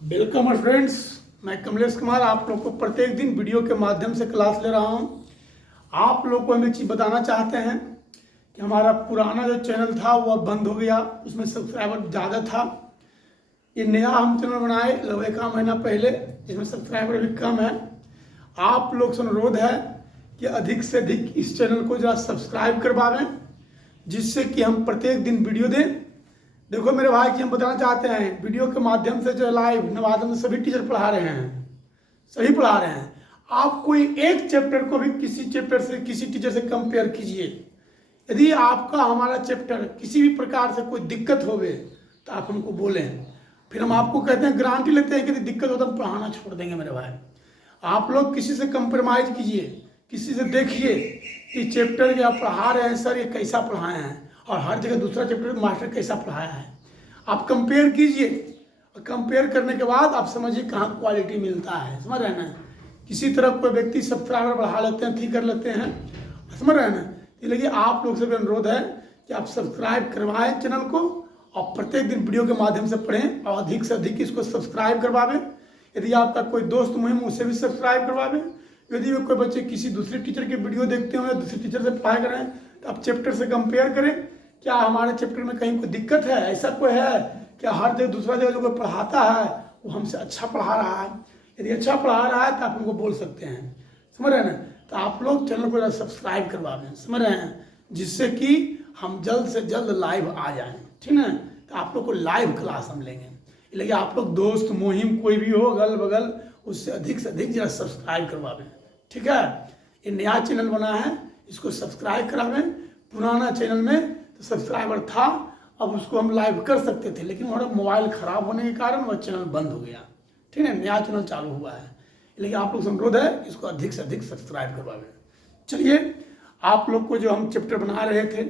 Welcome friends, मैं कमलेश कुमार आप लोग को प्रत्येक दिन वीडियो के माध्यम से क्लास ले रहा हूं। आप लोग को हम एक चीज़ बताना चाहते हैं कि हमारा पुराना जो चैनल था वो अब बंद हो गया, उसमें सब्सक्राइबर ज़्यादा था। ये नया हम चैनल बनाए लगभग 1 महीना पहले, इसमें सब्सक्राइबर भी कम है। आप लोग से अनुरोध है कि अधिक से अधिक इस चैनल को जरा सब्सक्राइब करवावें, जिससे कि हम प्रत्येक दिन वीडियो दें। देखो मेरे भाई कि हम बताना चाहते हैं, वीडियो के माध्यम से जो लाइव नवादा में सभी टीचर पढ़ा रहे हैं, सही पढ़ा रहे हैं। आप कोई एक चैप्टर को भी किसी चैप्टर से किसी टीचर से कंपेयर कीजिए। यदि आपका हमारा चैप्टर किसी भी प्रकार से कोई दिक्कत होवे तो आप हमको बोलें, फिर हम आपको कहते हैं, गारंटी लेते हैं कि यदि दिक्कत हो तो हम पढ़ाना छोड़ देंगे। मेरे भाई आप लोग किसी से कंप्रोमाइज़ कीजिए, किसी से देखिए कि चैप्टर जो आप पढ़ा रहे हैं सर ये कैसा पढ़ाए हैं, और हर जगह दूसरा चैप्टर मास्टर कैसा पढ़ाया है। आप कंपेयर कीजिए, और कंपेयर करने के बाद आप समझिए कहाँ क्वालिटी मिलता है। समझ रहे हैं ना। किसी तरह कोई व्यक्ति सब्सक्राइबर बढ़ा लेते हैं, ठीक कर लेते हैं, समझ रहे हैं ना। इसलिए आप लोग से भी अनुरोध है कि आप सब्सक्राइब करवाएं चैनल को, और प्रत्येक दिन वीडियो के माध्यम से पढ़ें, और अधिक से अधिक इसको सब्सक्राइब करवावें। यदि आपका कोई दोस्त मुहिम उसे भी सब्सक्राइब करवावें। यदि कोई बच्चे किसी दूसरे टीचर के वीडियो देखते हो या दूसरे टीचर से पढ़ाई कर रहे हैं तो आप चैप्टर से कंपेयर करें, क्या हमारे चैप्टर में कहीं कोई दिक्कत है, ऐसा कोई है क्या हर जगह दूसरा जगह जो कोई पढ़ाता है वो हमसे अच्छा पढ़ा रहा है। यदि अच्छा पढ़ा रहा है तो आप हमको बोल सकते हैं, समझ रहे हैं ना। तो आप लोग चैनल को सब्सक्राइब करवाएं, समझ रहे हैं, जिससे कि हम जल्द से जल्द लाइव आ जाएं, ठीक है। तो आप लोग को लाइव क्लास हम लेंगे। लेकिन आप लोग दोस्त मुहिम कोई भी हो अगल बगल, उससे अधिक जरा सब्सक्राइब करवावें, ठीक है। ये नया चैनल बना है, इसको सब्सक्राइब करावें। पुराना चैनल में तो सब्सक्राइबर था, अब उसको हम लाइव कर सकते थे, लेकिन हमारा मोबाइल ख़राब होने के कारण वह चैनल बंद हो गया, ठीक है। नया चैनल चालू हुआ है, लेकिन आप लोग से अनुरोध है इसको अधिक से अधिक सब्सक्राइब करवावें। चलिए, आप लोग को जो हम चैप्टर बना रहे थे,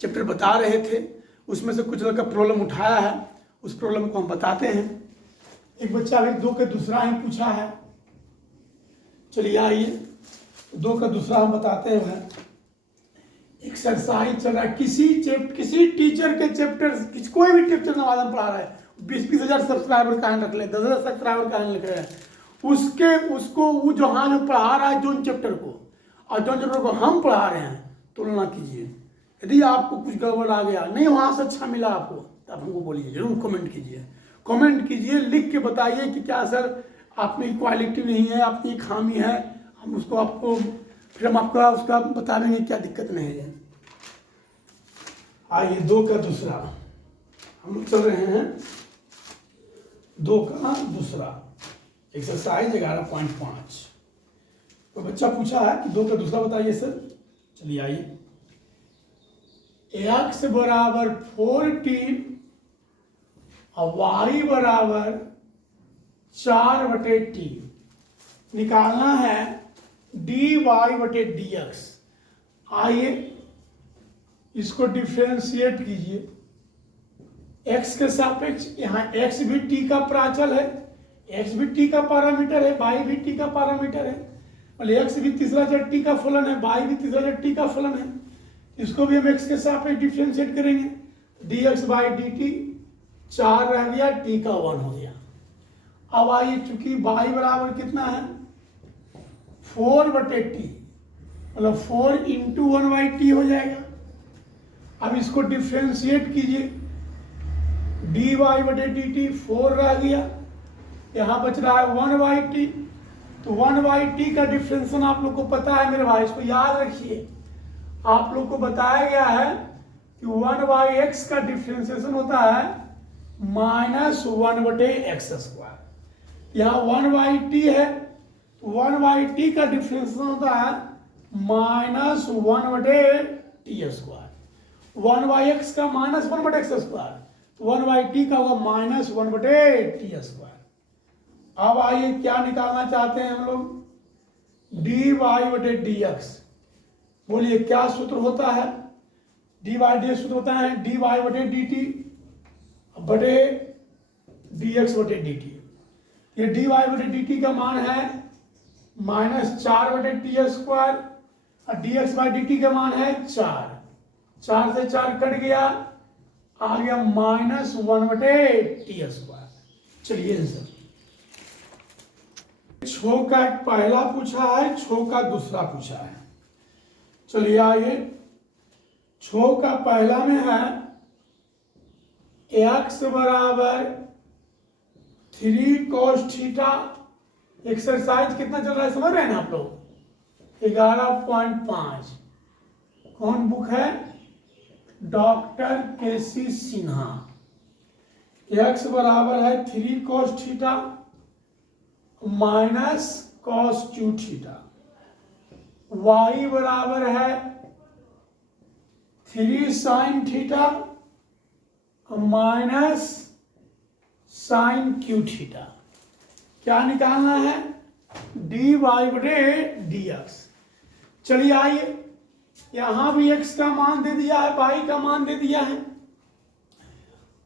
चैप्टर बता रहे थे, उसमें से कुछ लड़का प्रॉब्लम उठाया है, उस प्रॉब्लम को हम बताते हैं। एक बच्चा अभी 2 का दूसरा ही पूछा है। चलिए आइए 2 का दूसरा हम बताते हैं। एक्सरसाइज चल रहा है, किसी टीचर के चैप्टर, कोई भी टीचर नवादा में पढ़ा रहा है, 20-20 हज़ार सब्सक्राइबर कहाँ रख ले, 10,000 सब्सक्राइबर कहाँ लिख रहे हैं, उसको वो जो पढ़ा रहा है जोन चैप्टर को, और जोन चैप्टर को हम पढ़ा रहे हैं, तुलना कीजिए। यदि आपको कुछ गड़बड़ आ गया, नहीं वहाँ से अच्छा मिला आपको, तो आप हमको बोलिए, जरूर कमेंट कीजिए, लिख के बताइए कि क्या सर आप में क्वालिटी नहीं है, आपकी खामी है। हम उसको आपको फिर हम आपका उसका बता देंगे क्या दिक्कत नहीं है। आइए 2 का दूसरा हम लोग चल रहे हैं। 2 का दूसरा एक्सरसाइज 11.5। तो बच्चा पूछा है कि 2 का दूसरा बताइए सर। चलिए आइए, x बराबर 4t और y बराबर 4/t निकालना है dy/dx। आइए इसको डिफ्रेंशिएट कीजिए। x के सापेक्ष, यहाँ x भी t का प्राचल है, x भी t का पैरामीटर है, y भी t का पैरामीटर है, और x भी तीसरा जड़ t का फलन है, y भी तीसरा जड़ t का फलन है। इसको भी हम x के सापेक्ष डिफ्रेंशिएट करेंगे, dx/dt 4 रह गया, t का 1 हो गया। अब आइए, चूंकि y बराबर कितना है 4/t, मतलब 4 × 1/t हो जाएगा। अब इसको डिफ्रेंशिएट कीजिए, dy/dt 4 रह गया, यहाँ बच रहा है 1/t। तो 1/t का डिफ्रेंशिएशन आप लोग को पता है मेरे भाई, इसको याद रखिए। आप लोग को बताया गया है कि 1/x का डिफ्रेंशिएशन होता है -1/x²। यहाँ 1/t है, 1/t का डिफ्रेंशिएशन होता है -1/t²। 1/x का -1/x², 1/t का होगा -1/t²। अब आइए क्या निकालना चाहते हैं हम लोग, dy/dx। बोलिए क्या सूत्र होता है, dy/dx सूत्र होता है dy/dt बटे dx/dt। ये dy/dt का मान है -4/t² और dx/dt का मान है 4। 4 से 4 कट गया, आ गया -1/t²। चलिए आंसर, छो का पहला पूछा है, छो का दूसरा पूछा है। चलिए आइए, छो का पहला में है x बराबर 3 cos थीटा। एक्सरसाइज कितना चल रहा है समझ रहे हैं ना आप लोग, 11.5। कौन बुक है? डॉक्टर केसी सिन्हा। x बराबर है 3 cos theta minus cos Q theta. y बराबर है 3 sin theta minus sin Q theta. क्या निकालना है? dy बटे dx। चलिए आइए, यहां भी x का मान दे दिया है, y का मान दे दिया है।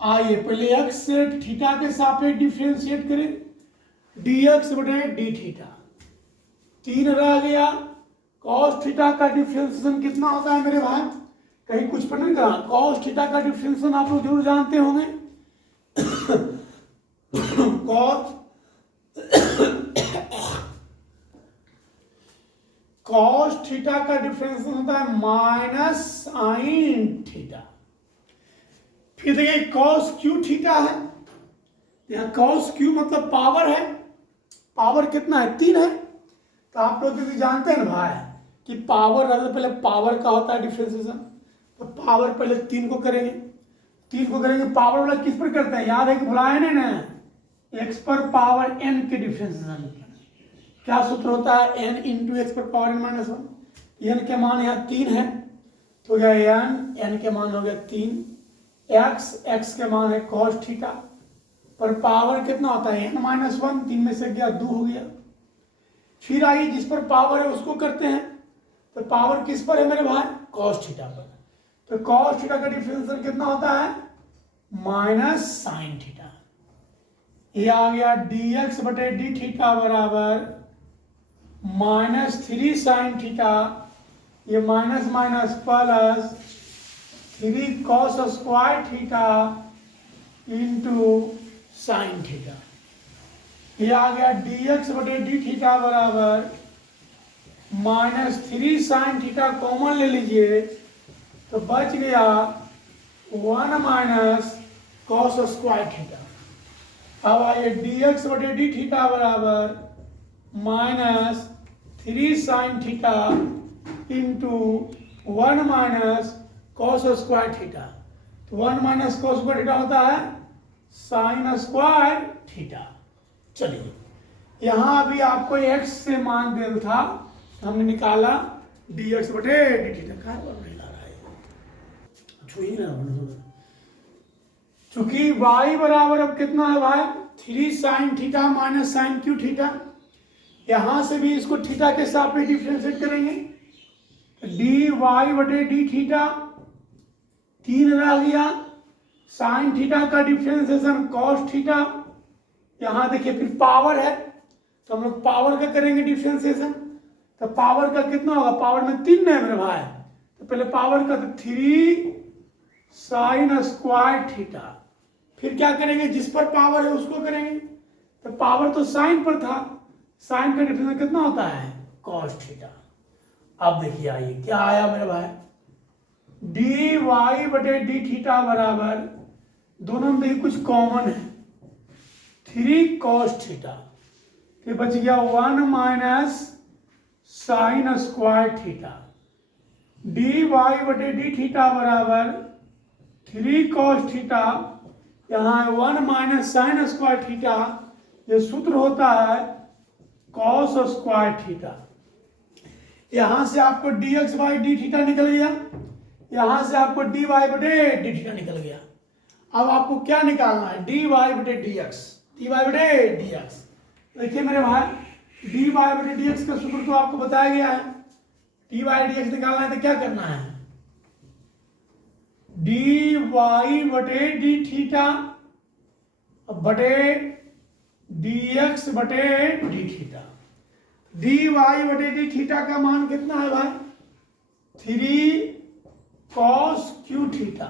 आइए पहले x से थीटा के सापेक्ष डिफरेंशिएट करें, dx बटे डी थीटा। 3 रह गया। cos थीटा का डिफरेंशिएशन कितना होता है मेरे भाई? कहीं कुछ पर नहीं कहा, cos थीटा का डिफरेंशिएशन आप लोग जरूर जानते होंगे। cos थीटा का डिफरेंशिएशन होता है माइनस साइन थीटा। फिर देखिए cos क्यू थीटा है, यहाँ cos क्यू मतलब पावर है। पावर कितना है? 3 है। तो आप लोग यदि जानते हैं ना भाई कि पावर रहता पहले पावर का होता है डिफरेंशिएशन, तो पावर पहले 3 को करेंगे, 3 को करेंगे। पावर वाला किस पर करते हैं? याद है कि भुलाए नहीं ना, x पर पावर n के डिफरेंशिएशन। क्या सूत्र होता है? n इंटू एक्स पर पावर n माइनस 1। n के मान यहाँ 3 है तो गया n के मान हो गया 3। x के मान है cos थीटा, पर पावर कितना होता है? n minus 1। 3 में से गया 2 हो गया। फिर आइए जिस पर पावर है उसको करते हैं, तो पावर किस पर है मेरे भाई? cos थीटा पर। तो cos थीटा का डिफरेंशियल कितना होता है? Minus sine theta. ये आ गया dx बटे डी थीटा बराबर माइनस 3 साइन थीटा। ये minus minus plus 3 cos square theta into sine theta. ये आ गया dx बटे डी थीटा बराबर माइनस 3 साइन थीटा। कॉमन ले लीजिए तो बच गया 1 माइनस cos स्क्वायर थीटा। अब आइए dx बटे डी थीटा बराबर minus 3 sine theta into 1 minus cos square theta. तो 1 माइनस cos स्क्वायर थीटा होता है साइन स्क्वायर थीटा। चलिए यहाँ अभी आपको x से मान देना था, हमने निकाला dx बटे डी थीटा। कहाँ नहीं ला रहा है, छुई ना। चूंकि y बराबर अब कितना है भाई? 3 sine theta minus sine cube theta. यहां से भी इसको थीटा के सापेक्ष डिफरेंशिएट करेंगे, डी वाई बटे डी थीटा। 3 रह गया। साइन थीटा का डिफरेंशिएशन cos थीटा। यहां देखिए फिर पावर है तो हम लोग पावर का करेंगे डिफरेंशिएशन। तो पावर का कितना होगा? पावर में 3 है मेरे भाई, तो पहले पावर का तो 3 साइन स्क्वायर थीटा। फिर क्या करेंगे? जिस पर पावर है उसको करेंगे। तो पावर तो साइन पर था, साइन का डिफरेंस कितना होता है? cos theta. अब देखिए आइए क्या आया मेरे भाई? डी वाई बटे डी थीटा बराबर, दोनों में देखिए कुछ कॉमन है, 3 cos थीटा। फिर बच गया 1 minus sine square theta. D Y बटे डी थीटा बराबर 3 cos थीटा, यहाँ 1 माइनस साइन स्क्वायर थीटा। ये सूत्र होता है cos स्क्वायर थीटा। यहां से आपको dx बाई डी थीटा निकल गया, यहां से आपको dy बटे डी थीटा निकल गया। अब आपको क्या निकालना है? dy बटे dx, dy बटे dx। देखिए मेरे भाई, dy बटे dx का सूत्र तो आपको बताया गया है। dy dx निकालना है तो क्या करना है? dy बटे डी थीटा बटे dx बटे डी थीटा। dy बटे डी थीटा का मान कितना है भाई? 3 cos क्यू थीटा।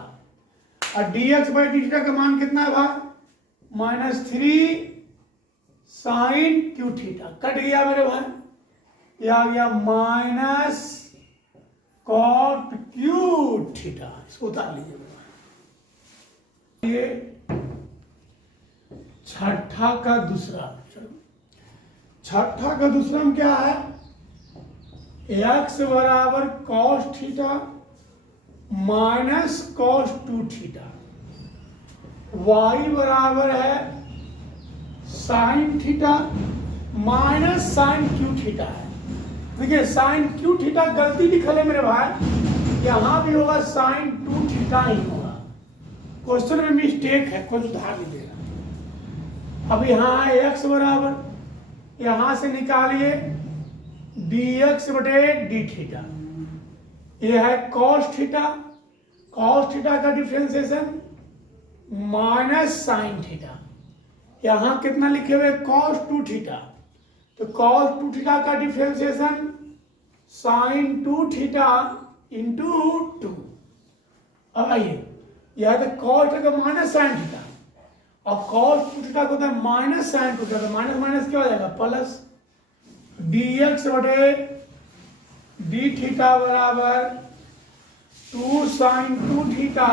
और dx बटे डी थीटा का मान कितना है भाई? -3 साइन क्यू थीटा, कट गया मेरे भाई, ये आ गया माइनस कॉट क्यू थीटा। इसको उतार लीजिए मेरे भाई। ये छठा का दूसरा, छठा का दूसरा में क्या है, x बराबर cos theta minus cos 2 theta, y बराबर है sine theta minus sine cube theta है। देखिए साइन क्यू थीटा गलती लिखल है मेरे भाई, यहां भी होगा साइन 2 थीटा ही होगा, क्वेश्चन में मिस्टेक है, कोई सुधार लीजिएगा। अब यहाँ है x बराबर, यहां से निकालिए dx बटे डी थीटा, ये है cos थीटा, cos थीटा का डिफ्रेंसिएशन माइनस साइन थीटा, यहां कितना लिखे हुए cos 2 थीटा, तो cos 2 थीटा का डिफ्रेंसिएशन साइन 2 थीटा इंटू 2। अब आइए यह तो cos थीटा का माइनस साइन थीटा, और cos 2 थीटा को होता है माइनस साइन 2 थीटा, तो माइनस माइनस क्या हो जाएगा प्लस, dx बटे डी थीटा बराबर 2 साइन 2 थीटा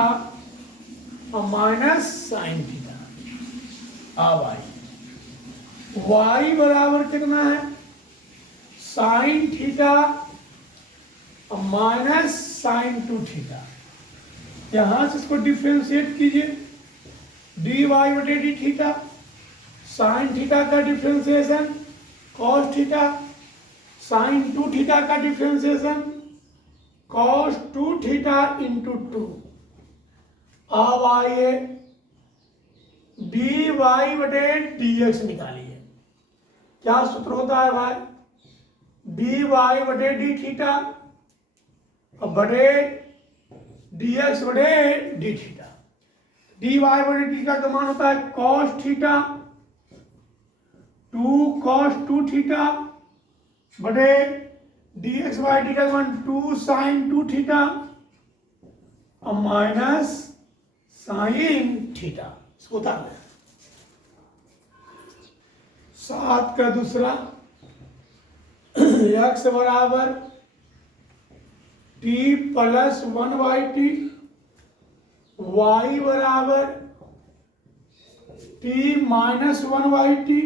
और माइनस साइन थीटा। अब आई y बराबर कितना है, साइन थीटा और माइनस साइन 2 थीटा, यहां से इसको डिफ्रेंशिएट कीजिए, dy बटे डी थीटा, साइन थीटा का differentiation cos theta, sine 2 theta का डिफ्रेंशिएशन cos 2 थीटा इंटू 2। अब आइए dy बटे dx निकालिए, क्या सूत्र होता है भाई, dy बटे डी थीटा और बटे dx बटे डी थीटा, dy बटे डी थीटा का मान होता है cos थीटा 2 cos 2 थीटा बटे dx बाई डी का मान 2 साइन 2 थीटा और माइनस साइन थीटा। इसको उतार लें, 7 का दूसरा, x बराबर t plus 1 by T, y बराबर t माइनस 1 बाई टी,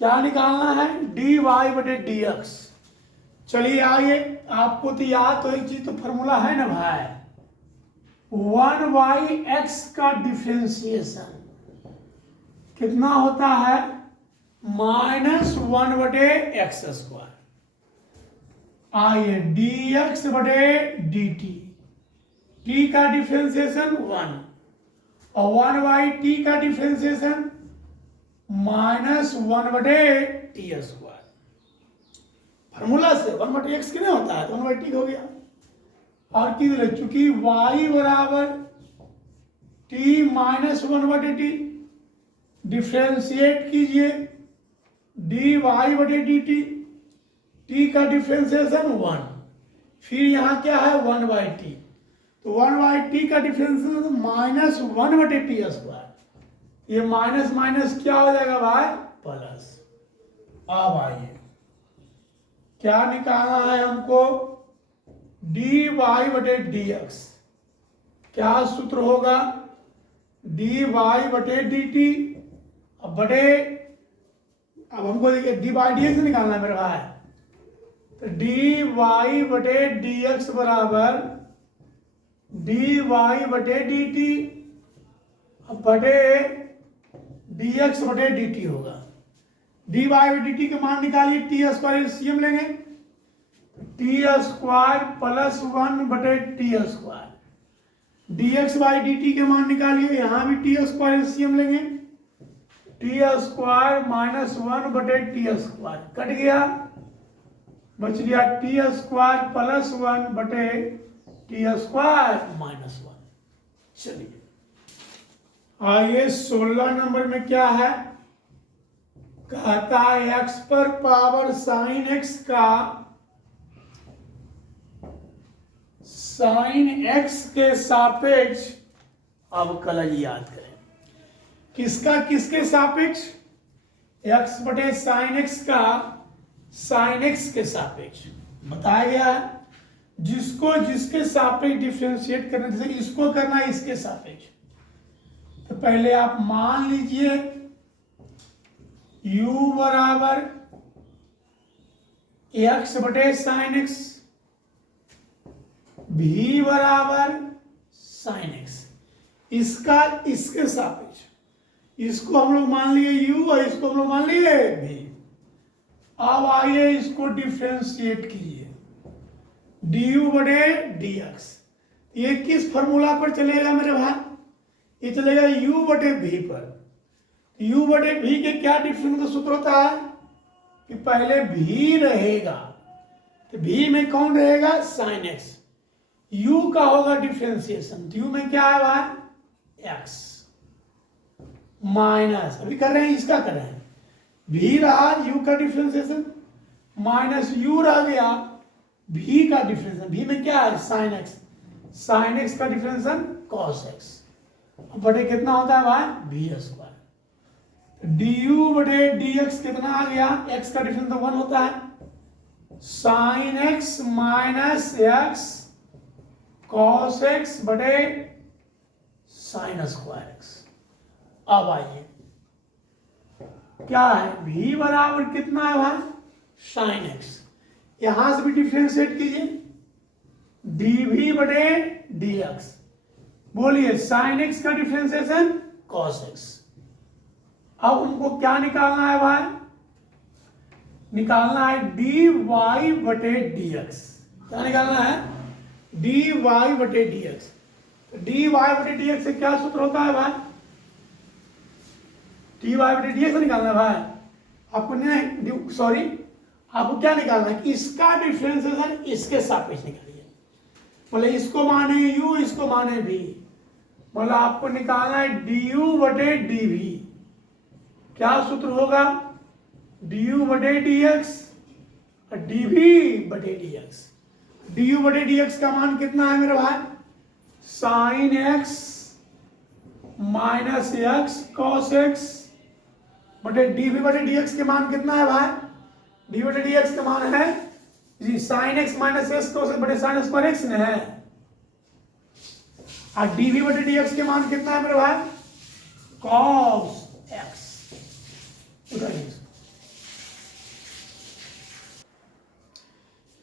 क्या निकालना है, dy बटे dx। चलिए आइए, आपको तो याद तो एक चीज तो फॉर्मूला है ना भाई, 1/x का डिफरेंशिएशन कितना होता है, -1 बटे एक्स स्क्वायर। आइए dx बटे dt, t का डिफरेंशिएशन 1 और 1/t का डिफरेंशिएशन -1 बटे टी स्क्वायर। फार्मूला से 1 बटे एक्स कितना होता है, तो 1 बटे टी हो गया। और किधर, चूंकि y बराबर t माइनस 1 बटे टी, डिफ्रेंशिएट कीजिए dy बटे डी टी, t का डिफ्रेंशिएशन 1, फिर यहाँ क्या है 1 बाई टी, तो 1 बाई टी का डिफ्रेंशिएशन -1 बटे टी स्क्वायर, ये माइनस माइनस क्या हो जाएगा भाई प्लस। अब आइए क्या निकालना है हमको, dy बटे dx, क्या सूत्र होगा, dy बटे dt बटे, अब हमको देखिए dy dx निकालना है मेरे भाई, तो dy बटे dx बराबर dy बटे dt बटे dx बटे dt होगा। dy बटे dt के मान निकालिए, टी स्क्वायर एलसीएम लेंगे, टी स्क्वायर प्लस 1 बटे T square, dx by dt के मान निकालिए, यहाँ भी टी स्क्वायर एलसीएम लेंगे, टी स्क्वायर -1 बटे टी स्क्वायर, कट गया, बच गया टी स्क्वायर प्लस 1 बटे टी स्क्वायर -1। चलिए आइए 16 नंबर में क्या है, कहता है x पर पावर साइन x का साइन x के सापेक्ष अवकलन याद करें। किसका किसके सापेक्ष? x बटे साइन एक्स का साइन एक्स के सापेक्ष बताया गया है। जिसको जिसके सापेक्ष डिफ्रेंशिएट करना, जैसे इसको करना है इसके सापेक्ष, तो पहले आप मान लीजिए u बराबर x बटे साइन एक्स, v बराबर साइन एक्स, इसका इसके सापेक्ष, इसको हम लोग मान लिए u और इसको हम लोग मान लिए v। अब आइए इसको डिफ्रेंशिएट कीजिए, du बटे dx। ये किस फॉर्मूला पर चलेगा मेरे भाई? ये चलेगा u बटे v पर। u बटे v के क्या डिफरेंस का सूत्र होता है कि पहले v रहेगा, तो v में कौन रहेगा? Sign x। u का होगा डिफ्रेंसिएशन, तो u में क्या है भाई? x माइनस, अभी कर रहे हैं इसका कर रहे हैं, v रहा u का डिफ्रेंसिएशन माइनस u रह गया v का डिफरेंशिएशन। v में क्या है? साइन x, साइन x का डिफरेंशिएशन cos x, बटे कितना होता है भाई? v square. du बटे dx कितना आ गया? x का डिफरेंशिएशन 1 होता है, sine x minus x cos x बटे साइन स्क्वायर x। अब आइए क्या है? v बराबर कितना है भाई? Sine x। यहां से भी डिफ्रेंशिएट कीजिए, dv बटे dx। बोलिए साइन x का डिफ्रेंशिएशन cos x। अब हमको क्या निकालना है भाई? निकालना है dy बटे dx। क्या निकालना है? dy बटे dx। dy बटे dx से क्या सूत्र होता है भाई? dy बटे dx से निकालना है भाई आपको, नहीं सॉरी, आपको क्या निकालना है कि इसका डिफरेंशिएशन इसके सापेक्ष निकालिए। मतलब इसको माने u, इसको माने v, मतलब आपको निकालना है du बटे dv। क्या सूत्र होगा? du बटे dx और dv बटे dx। du बटे dx का मान कितना है मेरे भाई? Sine x minus x cos x बटे dv बटे dx के मान कितना है भाई? डी बटे डी एक्स का मान है जी sine x minus x cos बटे साइन स्क्वायर एक्स ने है, और डीवी बटे डी एक्स के मान कितना है मेरे भाई? cos x.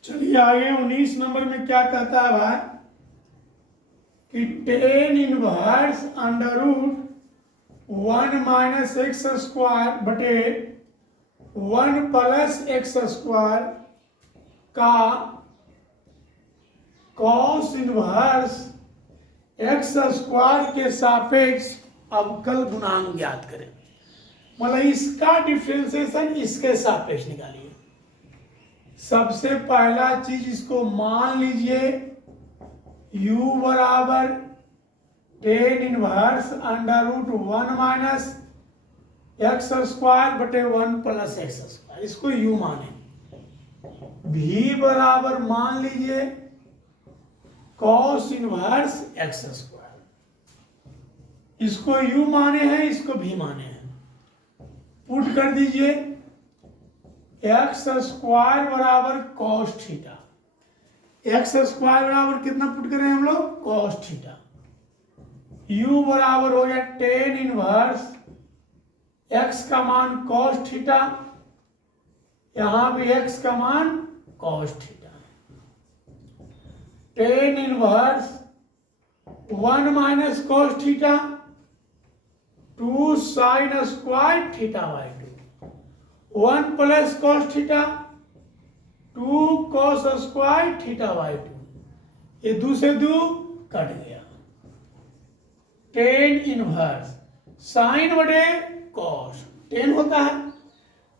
चलिए आगे 19 नंबर में क्या कहता है भाई कि tan inverse under root 1 minus X square बटे 1 प्लस एक्स स्क्वायर का कॉस इनवर्स एक्स स्क्वायर के सापेक्ष अवकल गुणांक ज्ञात करें। मतलब इसका डिफरेंशिएशन इसके सापेक्ष निकालिए। सबसे पहला चीज इसको मान लीजिए u बराबर tan inverse under root 1 minus X square बटे 1 प्लस एक्स स्क्वायर, इसको u माने। v बराबर मान लीजिए कॉस इनवर्स एक्स स्क्वायर, इसको u माने हैं, इसको v माने हैं। पुट कर दीजिए एक्स स्क्वायर बराबर कॉस थीटा। एक्स स्क्वायर बराबर कितना पुट करें हम लोग? Cos theta. u बराबर हो गया टेन इनवर्स x का मान cos थीटा, यहां भी x का मान cos theta. Tan inverse 1 minus cos theta 2 sign square theta by 2, 1 plus cos theta 2 cos square theta by 2, ये 2 से 2 कट गया। टेन इनवर्स साइन बटे कॉस, टेन होता है,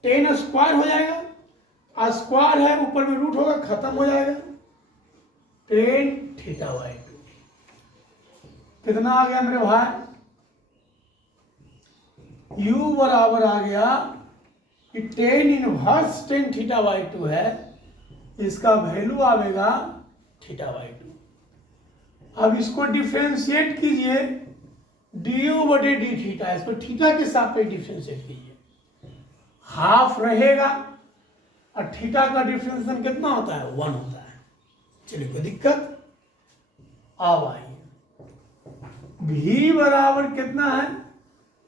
टेन स्क्वायर हो जाएगा, स्क्वायर है ऊपर में रूट होगा, खत्म हो जाएगा। टेन थीटा बाई 2 कितना आ गया मेरे भाई? u बराबर आ गया कि tan inverse tan theta by 2 है, इसका वैल्यू आएगा थीटा बाई 2। अब इसको डिफरेंशिएट कीजिए, डी यू बटे डी थीटा, इसको थीटा के सापेक्ष डिफ्रेंशिएट कीजिए। हाफ रहेगा और थीटा का डिफ्रेंशिएशन कितना होता है? 1 होता है। चलिए कोई दिक्कत? अब आइए v बराबर कितना है?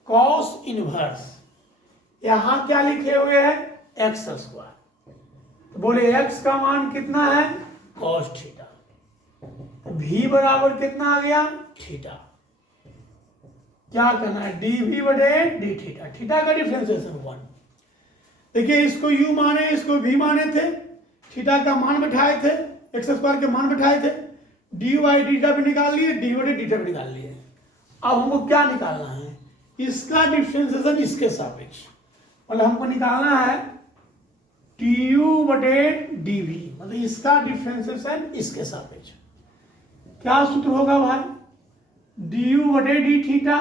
कॉस इनवर्स, यहां क्या लिखे हुए हैं? X square. तो बोले x का मान कितना है? Cos theta. तो v बराबर कितना आ गया? थीटा। क्या करना है? dv बटे डी थीटा, थीटा का डिफरेंशिएशन 1। देखिए इसको u माने, इसको v माने थे, थीटा का मान बैठाए थे, एक्स स्क्वायर के मान बैठाए थे, डी वाई डीटा भी निकाल लिए, डी बटे डीटा भी निकाल लिए। अब हमको क्या निकालना है? इसका डिफरेंशिएशन इसके सापेक्ष, मतलब हमको निकालना है du बटे dv, मतलब इसका डिफरेंशिएशन इसके सापेक्ष। क्या सूत्र होगा भाई? du बटे डी थीटा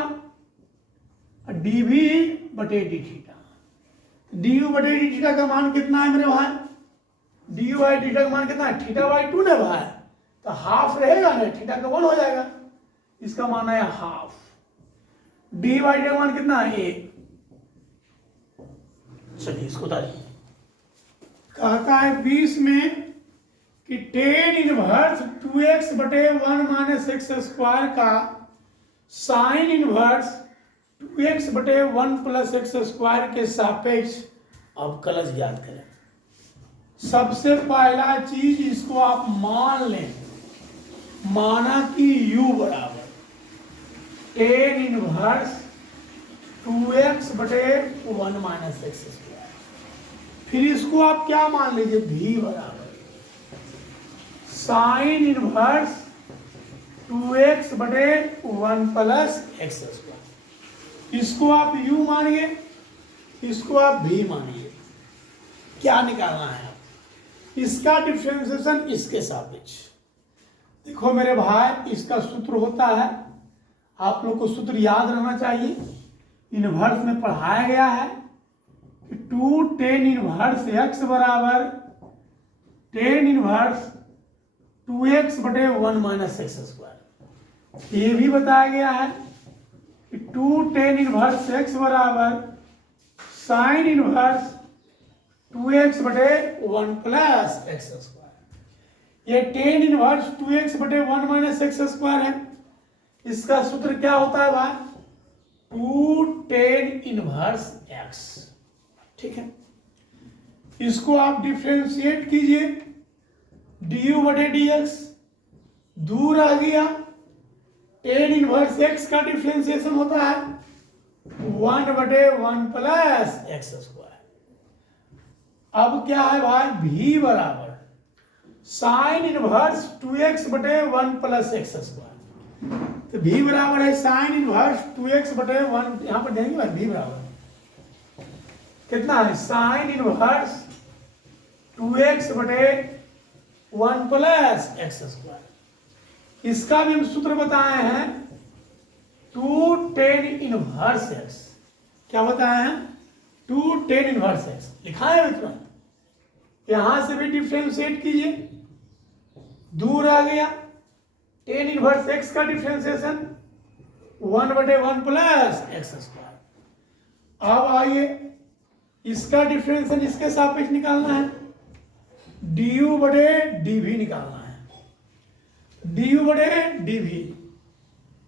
और dv बटे डी थीटा। du बटे डी थीटा का मान कितना है मेरे भाई? du बाई थीटा का मान कितना है? थीटा बाई 2 ना भाई, तो हाफ रहेगा ना, थीटा का 1 हो जाएगा, इसका मान है हाफ। डी बाई थीटा का मान कितना है? 1। चलिए इसको उतारिए। कहता है 20 में कि टेन इनवर्स 2x बटे 1 माइनस एक्स स्क्वायर का साइन इनवर्स 2x बटे 1 प्लस एक्स स्क्वायर के सापेक्ष अब कलश ज्ञात करें। सबसे पहला चीज इसको आप मान लें, माना कि u बराबर टेन इनवर्स 2x बटे 1 माइनस एक्स स्क्वायर। फिर इसको आप क्या मान लीजिए? v बराबर साइन इनवर्स 2x बटे 1 प्लस एक्स स्क्वायर। इसको आप u मानिए, इसको आप v मानिए। क्या निकालना है? इसका डिफरेंशिएशन इसके सापेक्ष। देखो मेरे भाई, इसका सूत्र होता है, आप लोग को सूत्र याद रहना चाहिए, इनवर्स में पढ़ाया गया है कि 2 टेन इनवर्स x बराबर टेन इनवर्स 2x बटे 1 माइनस एक्स स्क्वायर। ये भी बताया गया है कि 2 टेन इनवर्स x बराबर साइन इनवर्स 2x बटे 1 प्लस एक्स स्क्वायर। ये टेन इनवर्स 2x बटे 1 माइनस एक्स स्क्वायर है। इसका सूत्र क्या होता है भाई? 2 टेन इनवर्स x। ठीक है, इसको आप डिफ्रेंशिएट कीजिए, du बटे dx, दूर आ गया। टेन इनवर्स x का डिफ्रेंशिएशन होता है 1 बटे 1 प्लस एक्स स्क्वायर। अब क्या है भाई? v बराबर साइन इनवर्स 2x बटे 1 प्लस एक्स स्क्वायर। तो v बराबर है साइन इनवर्स 2x बटे 1, यहां पर देंगे भाई v बराबर कितना है? साइन इनवर्स 2x बटे 1 प्लस एक्स स्क्वायर। इसका भी हम सूत्र बताए हैं 2 टेन इनवर्स x। क्या बताए हैं? 2 टेन इनवर्स x लिखा है मित्रों। यहां से भी डिफ्रेंशिएट कीजिए, दूर आ गया। टेन इनवर्स x का डिफ्रेंशिएशन 1 बटे 1 प्लस एक्स स्क्वायर। अब आइए इसका डिफ्रेंशिएशन इसके सापेक्ष निकालना है, du बटे dv निकालना है। du बटे dv,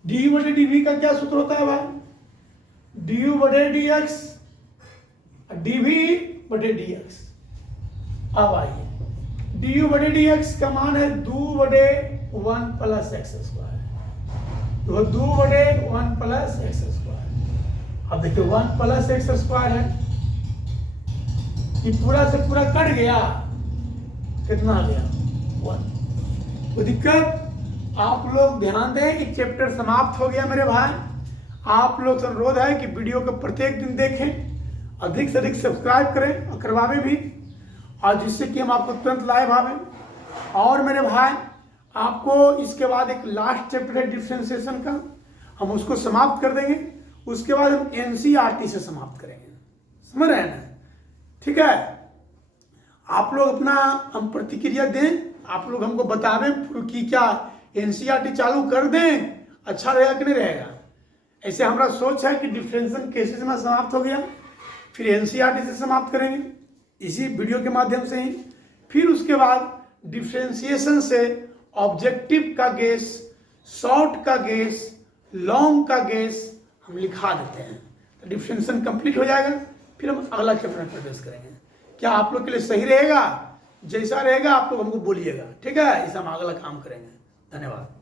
du बटे dv का क्या सूत्र होता है भाई? du बटे dx, dv बटे dx। अब आइए du बटे dx का मान है 2 बटे 1 प्लस एक्स स्क्वायर, तो 2 बटे 1 प्लस एक्स स्क्वायर। अब देखिए 1 प्लस एक्स स्क्वायर है, ये पूरा से पूरा कट गया, कितना आ गया? 1। कोई दिक्कत? आप लोग ध्यान दें कि चैप्टर समाप्त हो गया मेरे भाई। आप लोग से अनुरोध है कि वीडियो को प्रत्येक दिन देखें, अधिक से अधिक सब्सक्राइब करें और करवावे भी, और जिससे कि हम आपको तुरंत लाइव आवे। और मेरे भाई आपको इसके बाद एक लास्ट चैप्टर है डिफरेंशिएशन का, हम उसको समाप्त कर देंगे। उसके बाद हम एनसीईआरटी से समाप्त करेंगे, समझ रहे हैं ना? ठीक है, आप लोग अपना हम प्रतिक्रिया दें, आप लोग हमको बतावें कि क्या एनसीईआरटी चालू कर दें, अच्छा रहेगा कि नहीं रहेगा। ऐसे हमारा सोच है कि डिफरेंशियल केसेस में समाप्त हो गया, फिर एनसीईआरटी से समाप्त करेंगे इसी वीडियो के माध्यम से ही। फिर उसके बाद डिफरेंशिएशन से ऑब्जेक्टिव का गेस, शॉर्ट का गेस, लॉन्ग का गेस हम लिखा देते हैं, तो डिफरेंशिएशन कंप्लीट हो जाएगा। फिर हम अगला चैप्टर में प्रवेश करेंगे। क्या आप लोग के लिए सही रहेगा? जैसा रहेगा आप लोग हमको बोलिएगा, ठीक है? इसे हम अगला काम करेंगे। धन्यवाद।